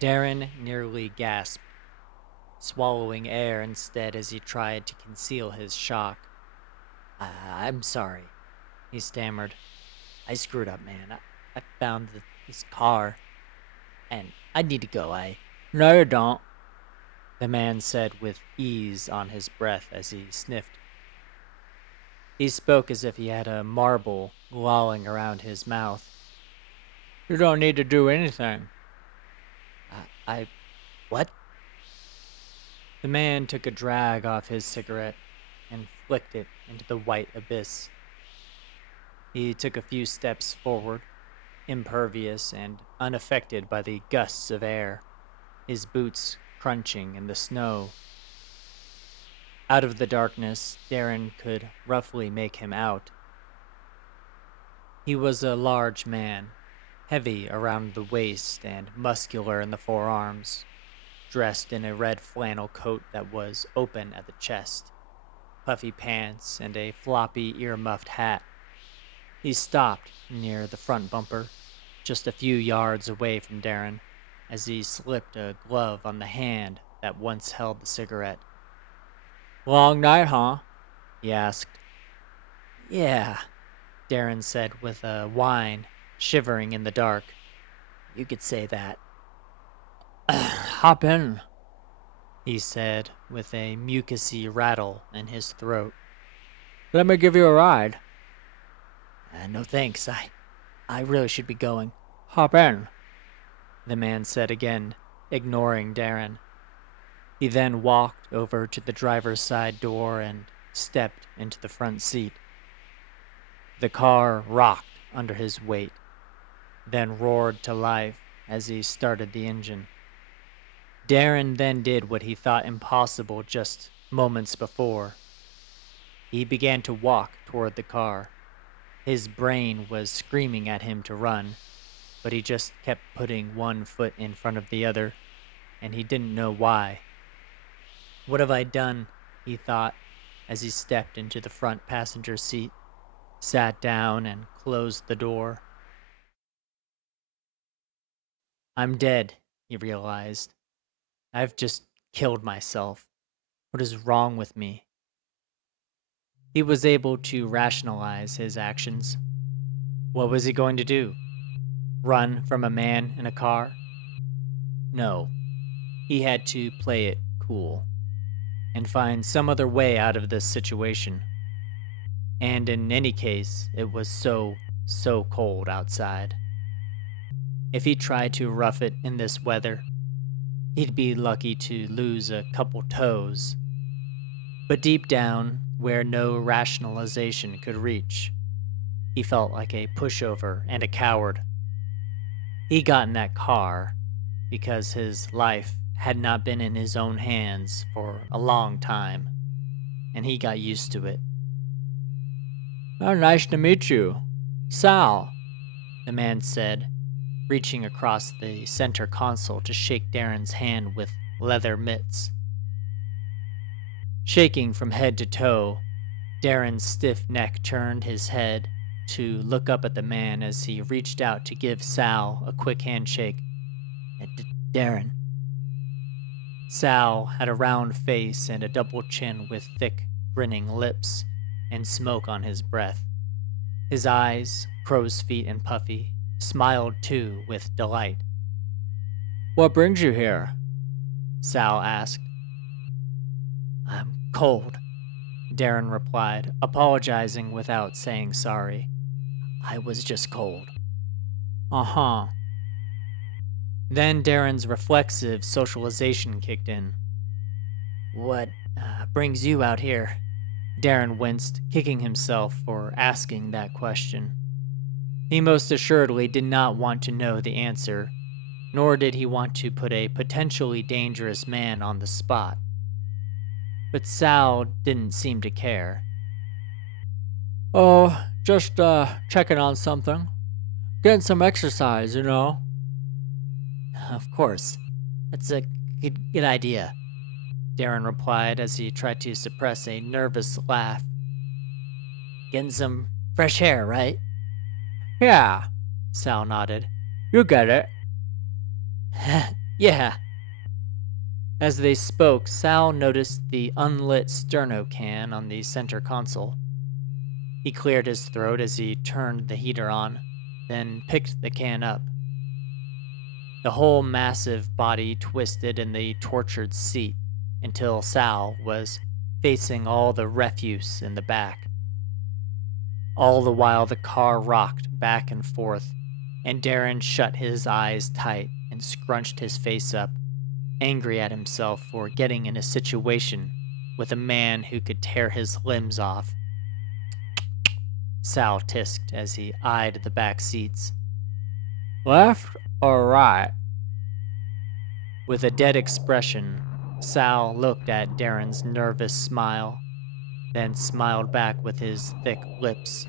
Darren nearly gasped, swallowing air instead as he tried to conceal his shock. I'm sorry, he stammered. I screwed up, man. I found this car, and I need to go. No, you don't, the man said with ease on his breath as he sniffed. He spoke as if he had a marble lolling around his mouth. You don't need to do anything. I what? The man took a drag off his cigarette and flicked it into the white abyss. He took a few steps forward, impervious and unaffected by the gusts of air, his boots crunching in the snow. Out of the darkness, Darren could roughly make him out. He was a large man, heavy around the waist and muscular in the forearms, dressed in a red flannel coat that was open at the chest, puffy pants, and a floppy ear-muffed hat. He stopped near the front bumper, just a few yards away from Darren, as he slipped a glove on the hand that once held the cigarette. Long night, huh? He asked. Yeah, Darren said with a whine, shivering in the dark. You could say that. Hop in, he said with a mucusy rattle in his throat. Let me give you a ride. No thanks, I really should be going. Hop in, the man said again, ignoring Darren. He then walked over to the driver's side door and stepped into the front seat. The car rocked under his weight, then roared to life as he started the engine. Darren then did what he thought impossible just moments before. He began to walk toward the car. His brain was screaming at him to run, but he just kept putting one foot in front of the other, and he didn't know why. What have I done? He thought as he stepped into the front passenger seat, sat down, and closed the door. I'm dead, he realized. I've just killed myself. What is wrong with me? He was able to rationalize his actions. What was he going to do? Run from a man in a car? No, he had to play it cool and find some other way out of this situation. And in any case, it was so cold outside. If he tried to rough it in this weather, he'd be lucky to lose a couple toes. But deep down, where no rationalization could reach, he felt like a pushover and a coward. He got in that car because his life had not been in his own hands for a long time, and he got used to it. Oh, nice to meet you. Sal, the man said, reaching across the center console to shake Darren's hand with leather mitts. Shaking from head to toe, Darren's stiff neck turned his head to look up at the man as he reached out to give Sal a quick handshake. Darren. Sal had a round face and a double chin with thick, grinning lips and smoke on his breath. His eyes, crow's feet and puffy, smiled too with delight. What brings you here? Sal asked. I'm cold, Darren replied, apologizing without saying sorry. I was just cold. Uh-huh. Then Darren's reflexive socialization kicked in. What brings you out here? Darren winced, kicking himself for asking that question. He most assuredly did not want to know the answer, nor did he want to put a potentially dangerous man on the spot. But Sal didn't seem to care. Oh, just checking on something. Getting some exercise, you know. Of course. That's a good idea, Darren replied as he tried to suppress a nervous laugh. Getting some fresh air, right? Yeah, Sal nodded. You get it. Yeah. As they spoke, Sal noticed the unlit sterno can on the center console. He cleared his throat as he turned the heater on, then picked the can up. The whole massive body twisted in the tortured seat until Sal was facing all the refuse in the back. All the while the car rocked back and forth, and Darren shut his eyes tight and scrunched his face up, angry at himself for getting in a situation with a man who could tear his limbs off. Sal tisked as he eyed the back seats. Left or right? With a dead expression, Sal looked at Darren's nervous smile, then smiled back with his thick lips.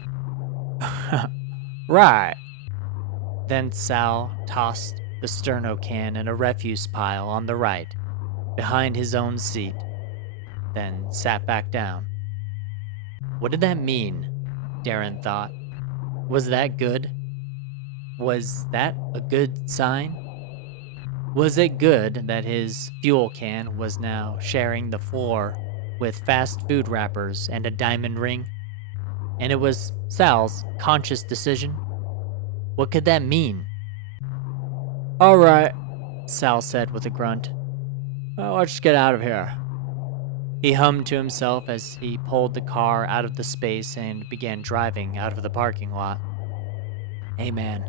Right. Then Sal tossed the sterno can in a refuse pile on the right, behind his own seat, then sat back down. What did that mean? Darren thought. Was that good? Was that a good sign? Was it good that his fuel can was now sharing the floor with fast food wrappers and a diamond ring? And it was Sal's conscious decision? What could that mean? All right, Sal said with a grunt. Well, let's get out of here. He hummed to himself as he pulled the car out of the space and began driving out of the parking lot. Hey man,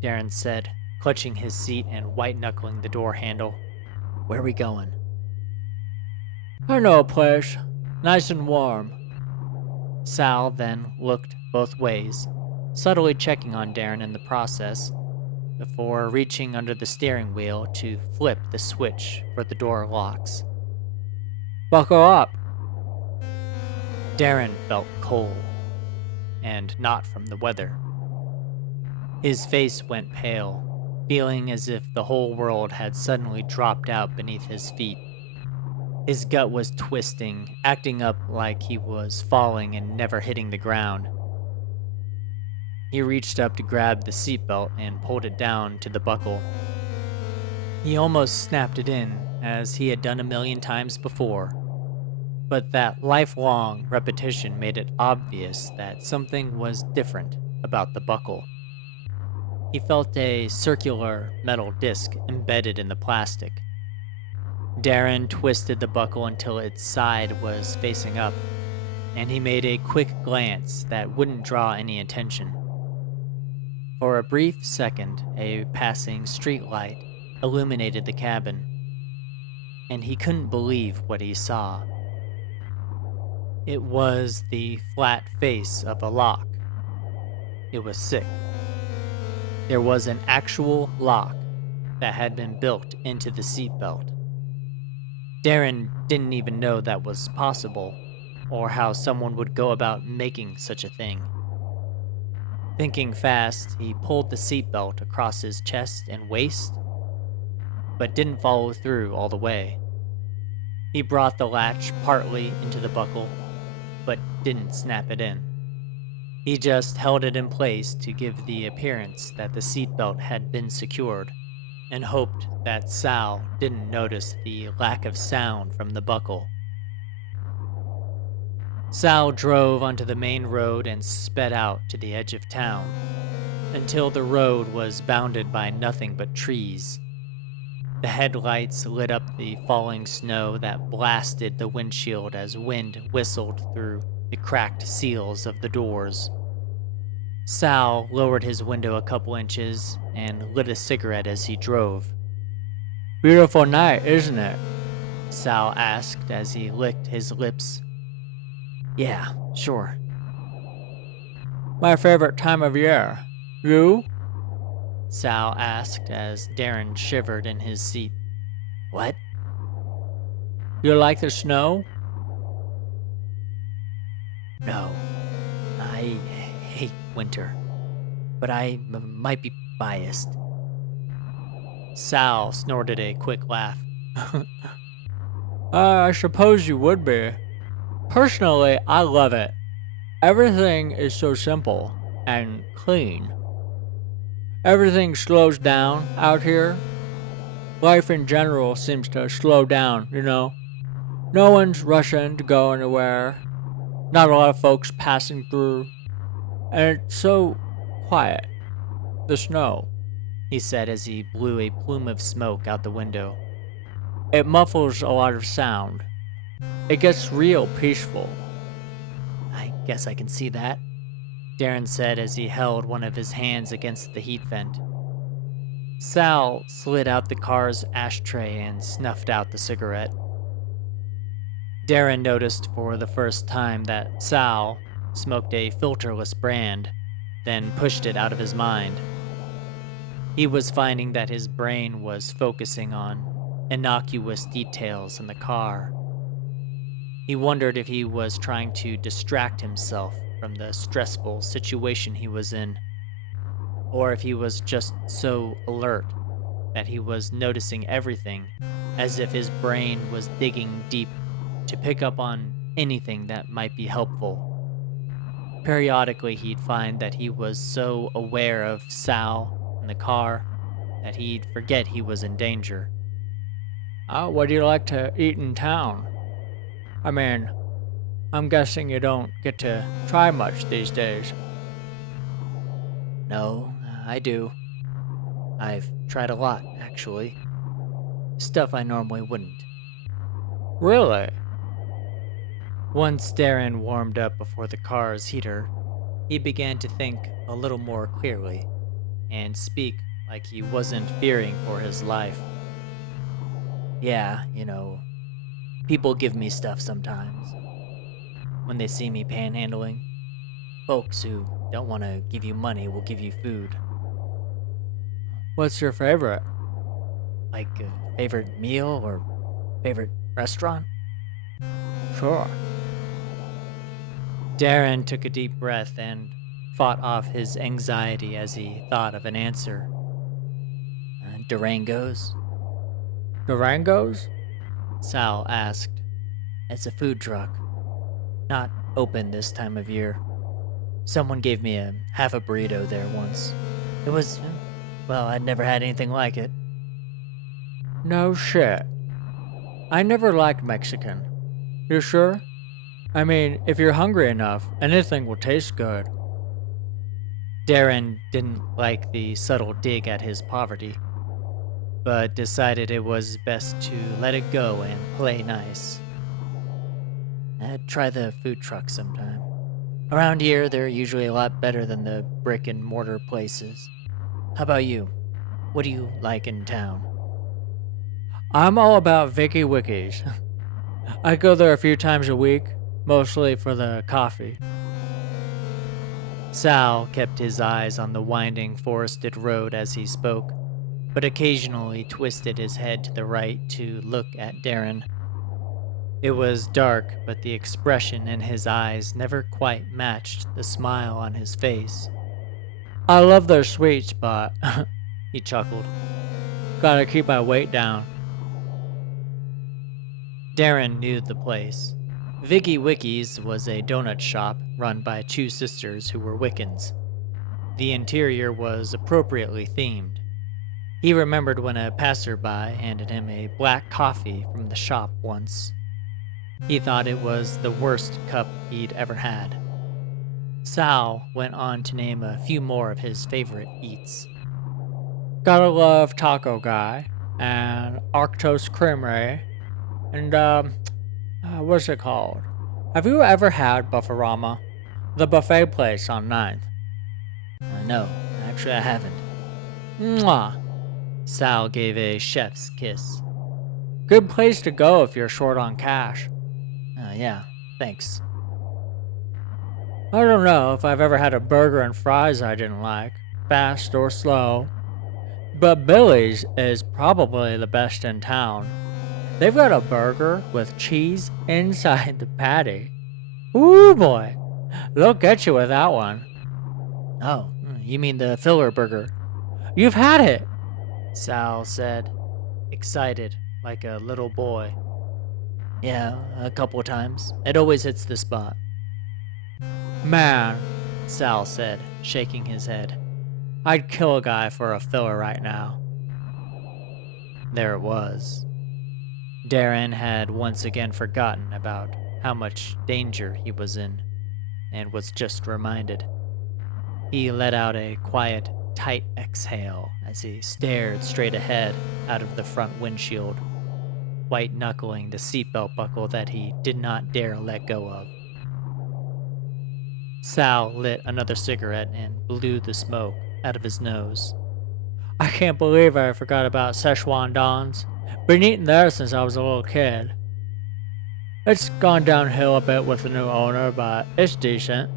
Darren said, clutching his seat and white-knuckling the door handle. Where are we going? I know a place. Nice and warm. Sal then looked both ways, subtly checking on Darren in the process, before reaching under the steering wheel to flip the switch for the door locks. Buckle up. Darren felt cold, and not from the weather. His face went pale, feeling as if the whole world had suddenly dropped out beneath his feet. His gut was twisting, acting up like he was falling and never hitting the ground. He reached up to grab the seatbelt and pulled it down to the buckle. He almost snapped it in, as he had done a million times before. But that lifelong repetition made it obvious that something was different about the buckle. He felt a circular metal disc embedded in the plastic. Darren twisted the buckle until its side was facing up, and he made a quick glance that wouldn't draw any attention. For a brief second, a passing streetlight illuminated the cabin, and he couldn't believe what he saw. It was the flat face of a lock. It was sick. There was an actual lock that had been built into the seatbelt. Darren didn't even know that was possible, or how someone would go about making such a thing. Thinking fast, he pulled the seatbelt across his chest and waist, but didn't follow through all the way. He brought the latch partly into the buckle, but didn't snap it in. He just held it in place to give the appearance that the seatbelt had been secured, and hoped that Sal didn't notice the lack of sound from the buckle. Sal drove onto the main road and sped out to the edge of town, until the road was bounded by nothing but trees. The headlights lit up the falling snow that blasted the windshield as wind whistled through the cracked seals of the doors. Sal lowered his window a couple inches and lit a cigarette as he drove. Beautiful night, isn't it? Sal asked as he licked his lips. Yeah, sure. My favorite time of year. You? Sal asked as Darren shivered in his seat. What? You like the snow? No. I hate winter. But I might be biased. Sal snorted a quick laugh. I suppose you would be. Personally, I love it. Everything is so simple and clean. Everything slows down out here. Life in general seems to slow down, you know? No one's rushing to go anywhere, not a lot of folks passing through, and it's so quiet. The snow. he said as he blew a plume of smoke out the window. It muffles a lot of sound. It gets real peaceful. I guess I can see that, Darren said as he held one of his hands against the heat vent. Sal slid out the car's ashtray and snuffed out the cigarette. Darren noticed for the first time that Sal smoked a filterless brand, then pushed it out of his mind. He was finding that his brain was focusing on innocuous details in the car. He wondered if he was trying to distract himself from the stressful situation he was in, or if he was just so alert that he was noticing everything, as if his brain was digging deep to pick up on anything that might be helpful. Periodically, he'd find that he was so aware of Sal in the car that he'd forget he was in danger. What do you like to eat in town? I mean, I'm guessing you don't get to try much these days. No, I do. I've tried a lot, actually. Stuff I normally wouldn't. Really? Once Darren warmed up before the car's heater, he began to think a little more clearly and speak like he wasn't fearing for his life. Yeah, people give me stuff sometimes. When they see me panhandling, folks who don't want to give you money will give you food. What's your favorite? Like a favorite meal or favorite restaurant? Sure. Darren took a deep breath and fought off his anxiety as he thought of an answer. Durango's? Durangos? Sal asked. It's a food truck. Not open this time of year. Someone gave me half a burrito there once. It was, well, I'd never had anything like it. No shit. I never liked Mexican. You sure? I mean, if you're hungry enough, anything will taste good. Darren didn't like the subtle dig at his poverty, but decided it was best to let it go and play nice. I'd try the food truck sometime. Around here, they're usually a lot better than the brick and mortar places. How about you? What do you like in town? I'm all about Vicky Wickies. I go there a few times a week, mostly for the coffee. Sal kept his eyes on the winding forested road as he spoke, but occasionally twisted his head to the right to look at Darren. It was dark, but the expression in his eyes never quite matched the smile on his face. I love their sweet spot. He chuckled. Gotta keep my weight down. Darren knew the place. Vicky Wickies was a donut shop run by two sisters who were Wiccans. The interior was appropriately themed. He remembered when a passerby handed him a black coffee from the shop once. He thought it was the worst cup he'd ever had. Sal went on to name a few more of his favorite eats. Gotta love Taco Guy, and Arctos Creamery, and, what's it called? Have you ever had Buffarama? The buffet place on 9th. No, actually I haven't. Mwah! Sal gave a chef's kiss. Good place to go if you're short on cash. Yeah, thanks. I don't know if I've ever had a burger and fries I didn't like, fast or slow. But Billy's is probably the best in town. They've got a burger with cheese inside the patty. Ooh boy, they'll get you with that one. Oh, you mean the filler burger? You've had it, Sal said, excited like a little boy. Yeah, a couple of times. It always hits the spot. Man, Sal said, shaking his head. I'd kill a guy for a filler right now. There it was. Darren had once again forgotten about how much danger he was in, and was just reminded. He let out a quiet, tight exhale as he stared straight ahead out of the front windshield, white-knuckling the seatbelt buckle that he did not dare let go of. Sal lit another cigarette and blew the smoke out of his nose. I can't believe I forgot about Szechuan Dons. Been eating there since I was a little kid. It's gone downhill a bit with the new owner, but it's decent.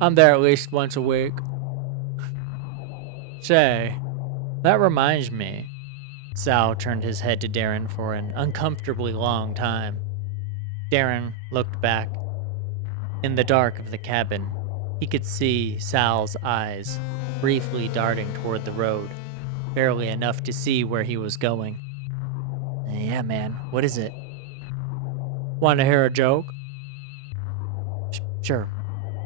I'm there at least once a week. Say, that reminds me. Sal turned his head to Darren for an uncomfortably long time. Darren looked back. In the dark of the cabin, he could see Sal's eyes briefly darting toward the road, barely enough to see where he was going. Yeah, man, what is it? Want to hear a joke? Sure.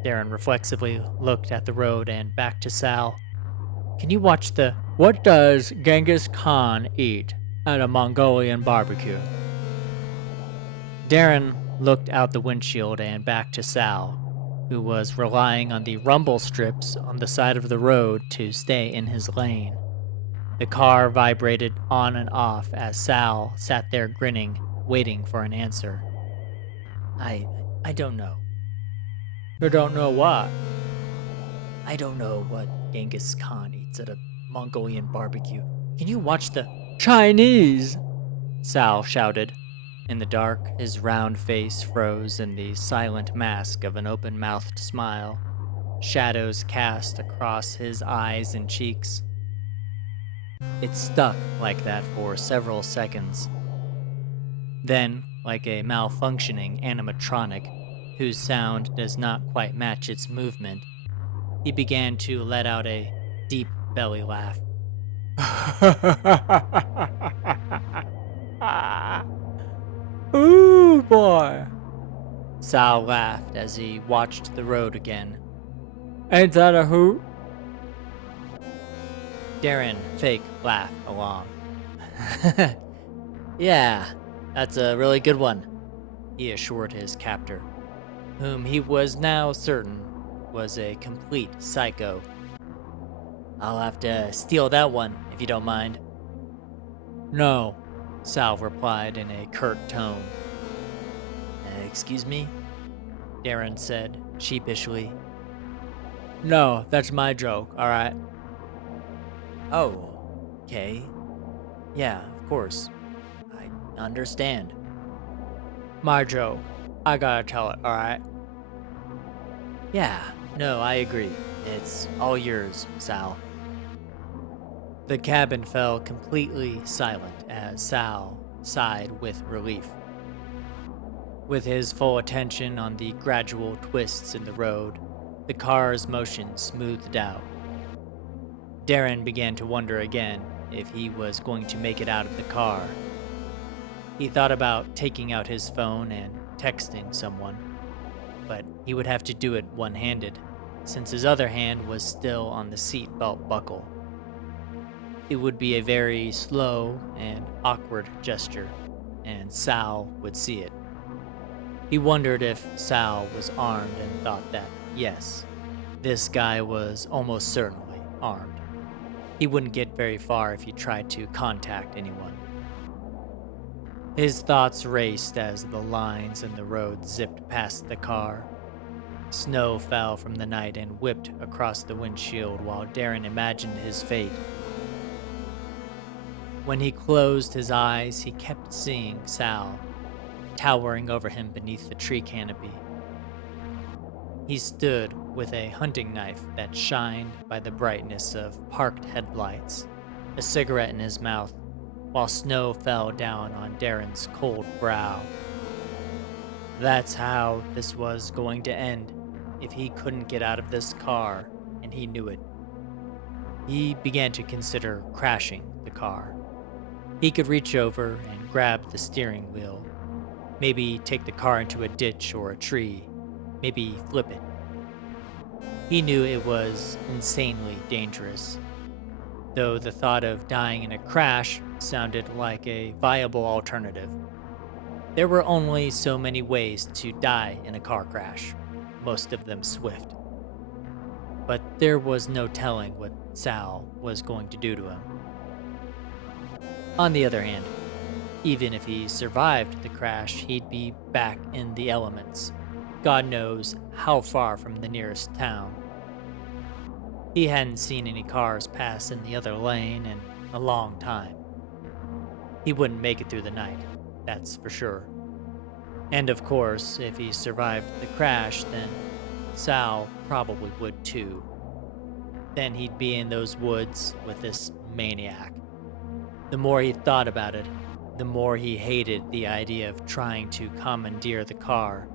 Darren reflexively looked at the road and back to Sal. Can you watch the... What does Genghis Khan eat at a Mongolian barbecue? Darren looked out the windshield and back to Sal, who was relying on the rumble strips on the side of the road to stay in his lane. The car vibrated on and off as Sal sat there grinning, waiting for an answer. I don't know. You don't know what? I don't know what Genghis Khan eats at a Mongolian barbecue. Can you watch the... Chinese! Sal shouted. In the dark, his round face froze in the silent mask of an open-mouthed smile, shadows cast across his eyes and cheeks. It stuck like that for several seconds. Then, like a malfunctioning animatronic, whose sound does not quite match its movement, he began to let out a deep belly laugh. Ooh, boy. Sal laughed as he watched the road again. Ain't that a hoot? Darren fake laughed along. Yeah, that's a really good one, he assured his captor, whom he was now certain was a complete psycho. I'll have to steal that one, if you don't mind. No, Sal replied in a curt tone. Excuse me? Darren said, sheepishly. No, that's my joke, alright? Oh, okay. Yeah, of course. I understand. My joke. I gotta tell it, alright? Yeah, no, I agree. It's all yours, Sal. The cabin fell completely silent as Sal sighed with relief. With his full attention on the gradual twists in the road, the car's motion smoothed out. Darren began to wonder again if he was going to make it out of the car. He thought about taking out his phone and texting someone, but he would have to do it one-handed, since his other hand was still on the seatbelt buckle. It would be a very slow and awkward gesture, and Sal would see it. He wondered if Sal was armed and thought that, yes, this guy was almost certainly armed. He wouldn't get very far if he tried to contact anyone. His thoughts raced as the lines in the road zipped past the car. Snow fell from the night and whipped across the windshield while Darren imagined his fate. When he closed his eyes, he kept seeing Sal, towering over him beneath the tree canopy. He stood with a hunting knife that shined by the brightness of parked headlights, a cigarette in his mouth, while snow fell down on Darren's cold brow. That's how this was going to end if he couldn't get out of this car, and he knew it. He began to consider crashing the car. He could reach over and grab the steering wheel, maybe take the car into a ditch or a tree, maybe flip it. He knew it was insanely dangerous. though the thought of dying in a crash sounded like a viable alternative. There were only so many ways to die in a car crash, most of them swift. But there was no telling what Sal was going to do to him. On the other hand, even if he survived the crash, he'd be back in the elements. God knows how far from the nearest town. He hadn't seen any cars pass in the other lane in a long time. He wouldn't make it through the night, that's for sure. And of course, if he survived the crash, then Sal probably would too. Then he'd be in those woods with this maniac. The more he thought about it, the more he hated the idea of trying to commandeer the car.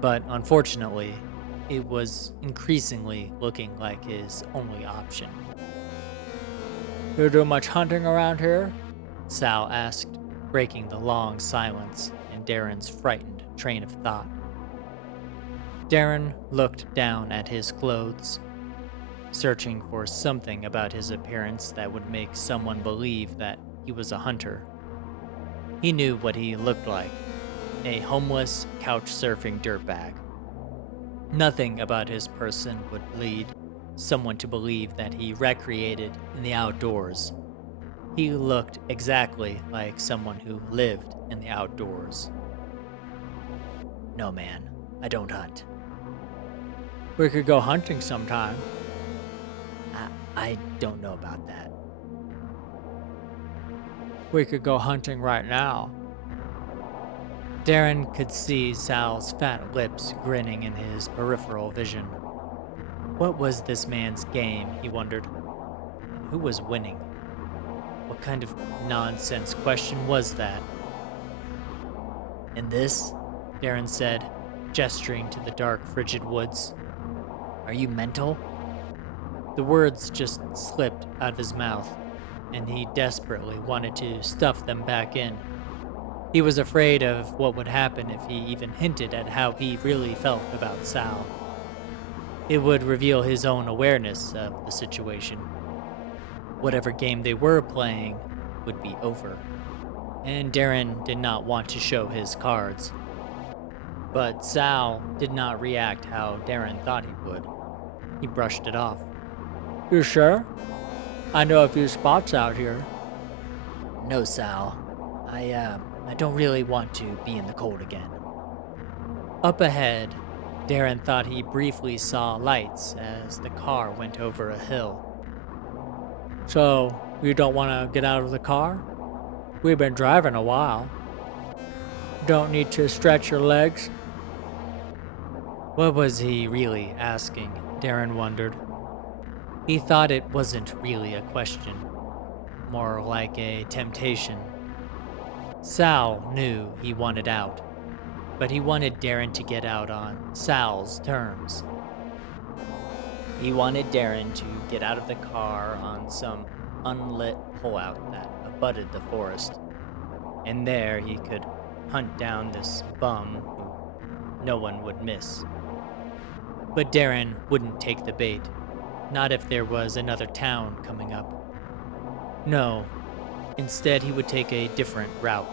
But unfortunately, it was increasingly looking like his only option. You do much hunting around here? Sal asked, breaking the long silence in Darren's frightened train of thought. Darren looked down at his clothes, searching for something about his appearance that would make someone believe that he was a hunter. He knew what he looked like, a homeless, couch-surfing dirtbag. Nothing about his person would lead someone to believe that he recreated in the outdoors. He looked exactly like someone who lived in the outdoors. No, man, I don't hunt. We could go hunting sometime. I don't know about that. We could go hunting right now. Darren could see Sal's fat lips grinning in his peripheral vision. What was this man's game, he wondered. Who was winning? What kind of nonsense question was that? And this, Darren said, gesturing to the dark, frigid woods. Are you mental? The words just slipped out of his mouth, and he desperately wanted to stuff them back in. He was afraid of what would happen if he even hinted at how he really felt about Sal. It would reveal his own awareness of the situation. Whatever game they were playing would be over, and Darren did not want to show his cards. But Sal did not react how Darren thought he would. He brushed it off. You sure? I know a few spots out here. No, Sal. I don't really want to be in the cold again. Up ahead, Darren thought he briefly saw lights as the car went over a hill. So, you don't want to get out of the car? We've been driving a while. Don't need to stretch your legs? What was he really asking? Darren wondered. He thought it wasn't really a question, more like a temptation. Sal knew he wanted out, but he wanted Darren to get out on Sal's terms. He wanted Darren to get out of the car on some unlit pullout that abutted the forest, and there he could hunt down this bum who no one would miss. But Darren wouldn't take the bait, not if there was another town coming up. No, instead he would take a different route.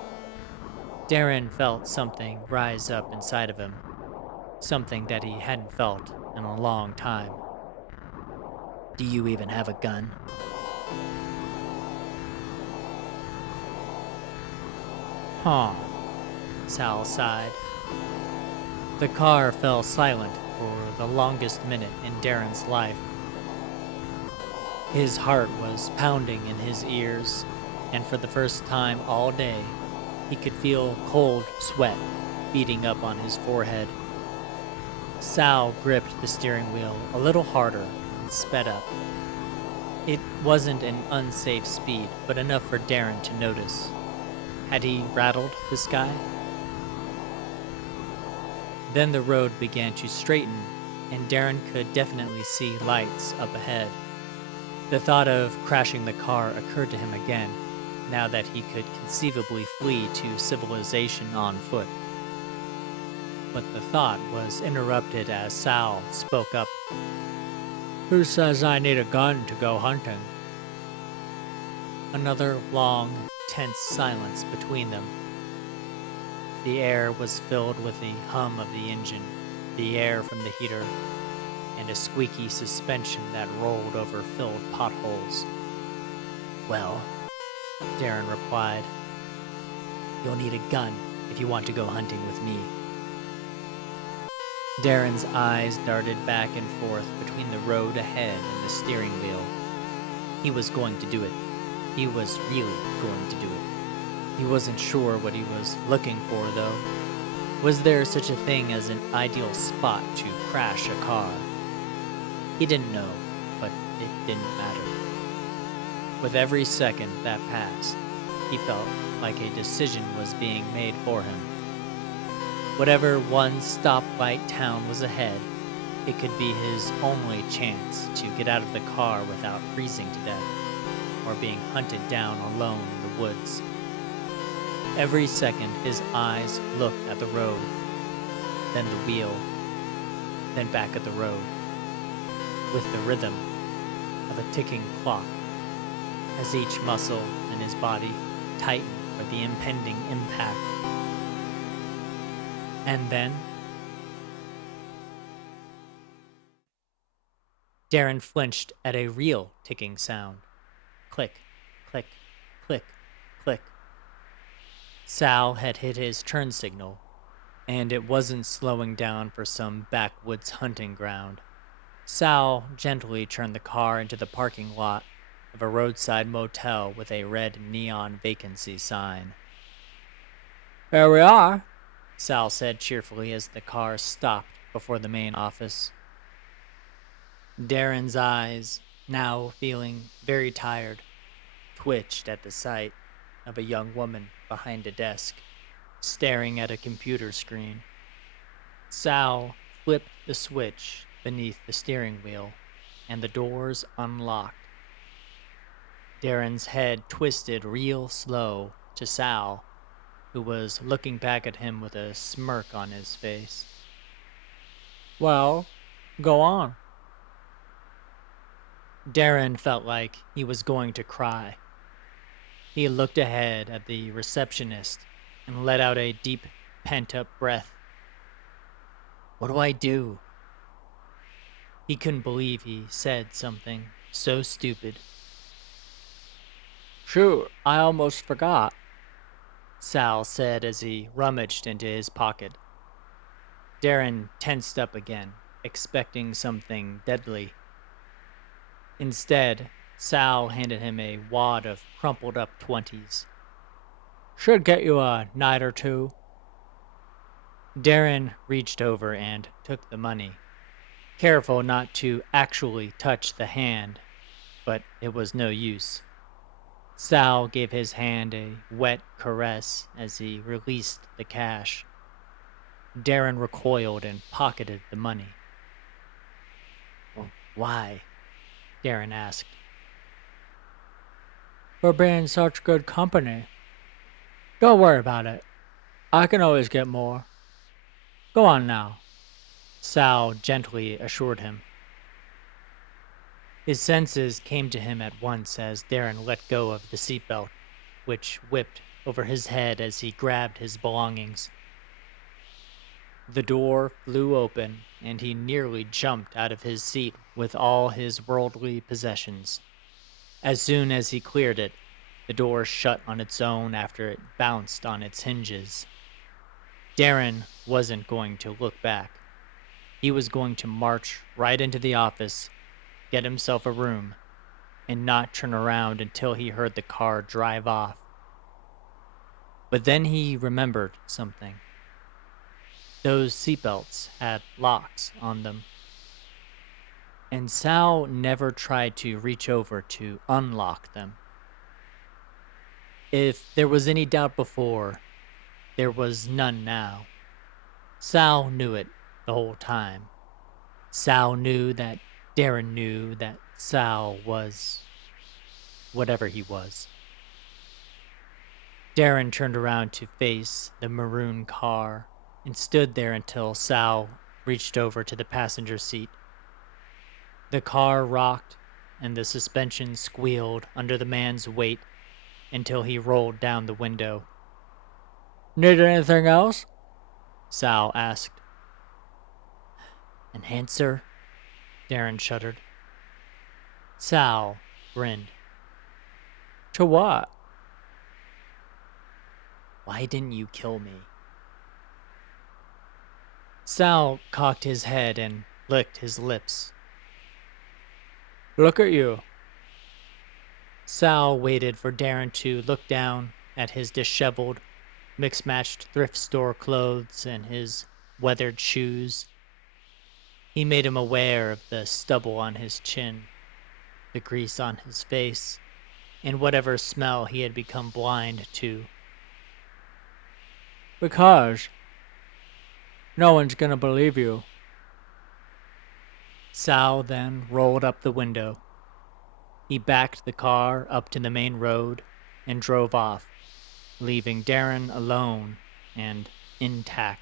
Darren felt something rise up inside of him, something that he hadn't felt in a long time. Do you even have a gun? Huh. Sal sighed. The car fell silent for the longest minute in Darren's life. His heart was pounding in his ears, and for the first time all day, he could feel cold sweat beating up on his forehead. Sal gripped the steering wheel a little harder and sped up. It wasn't an unsafe speed, but enough for Darren to notice. Had he rattled this guy? Then the road began to straighten, and Darren could definitely see lights up ahead. The thought of crashing the car occurred to him again, now that he could conceivably flee to civilization on foot. But the thought was interrupted as Sal spoke up. Who says I need a gun to go hunting? Another long, tense silence between them. The air was filled with the hum of the engine, the air from the heater, and a squeaky suspension that rolled over filled potholes. Well, Darren replied, you'll need a gun if you want to go hunting with me. Darren's eyes darted back and forth between the road ahead and the steering wheel. He was going to do it. He was really going to do it. He wasn't sure what he was looking for, though. Was there such a thing as an ideal spot to crash a car? He didn't know, but it didn't matter. With every second that passed, he felt like a decision was being made for him. Whatever one stoplight town was ahead, it could be his only chance to get out of the car without freezing to death, or being hunted down alone in the woods. Every second his eyes looked at the road, then the wheel, then back at the road, with the rhythm of a ticking clock, as each muscle in his body tightened for the impending impact. And then Darren flinched at a real ticking sound. Click, click, click, click. Sal had hit his turn signal, and it wasn't slowing down for some backwoods hunting ground. Sal gently turned the car into the parking lot of a roadside motel with a red neon vacancy sign. Here we are. Sal said cheerfully as the car stopped before the main office. Darren's eyes, now feeling very tired, twitched at the sight of a young woman behind a desk, staring at a computer screen. Sal flipped the switch beneath the steering wheel, and the doors unlocked. Darren's head twisted real slow to Sal, who was looking back at him with a smirk on his face. Well, go on. Darren felt like he was going to cry. He looked ahead at the receptionist and let out a deep, pent-up breath. What do I do? He couldn't believe he said something so stupid. Shoot, I almost forgot. Sal said as he rummaged into his pocket. Darren tensed up again, expecting something deadly. Instead, Sal handed him a wad of crumpled up 20s. Should get you a night or two. Darren reached over and took the money, careful not to actually touch the hand, but it was no use. Sal gave his hand a wet caress as he released the cash. Darren recoiled and pocketed the money. Why? Darren asked. For being such good company. Don't worry about it. I can always get more. Go on now. Sal gently assured him. His senses came to him at once as Darren let go of the seatbelt, which whipped over his head as he grabbed his belongings. The door flew open, and he nearly jumped out of his seat with all his worldly possessions. As soon as he cleared it, the door shut on its own after it bounced on its hinges. Darren wasn't going to look back. He was going to march right into the office, get himself a room, and not turn around until he heard the car drive off. But then he remembered something. Those seatbelts had locks on them, and Sal never tried to reach over to unlock them. If there was any doubt before, there was none now. Sal knew it the whole time. Sal knew that Darren knew that Sal was whatever he was. Darren turned around to face the maroon car and stood there until Sal reached over to the passenger seat. The car rocked and the suspension squealed under the man's weight until he rolled down the window. Need anything else? Sal asked. An answer? Darren shuddered. Sal grinned. To what? Why didn't you kill me? Sal cocked his head and licked his lips. Look at you. Sal waited for Darren to look down at his disheveled, mixed-matched thrift store clothes and his weathered shoes. He made him aware of the stubble on his chin, the grease on his face, and whatever smell he had become blind to. Because no one's gonna believe you. Sal then rolled up the window. He backed the car up to the main road and drove off, leaving Darren alone and intact.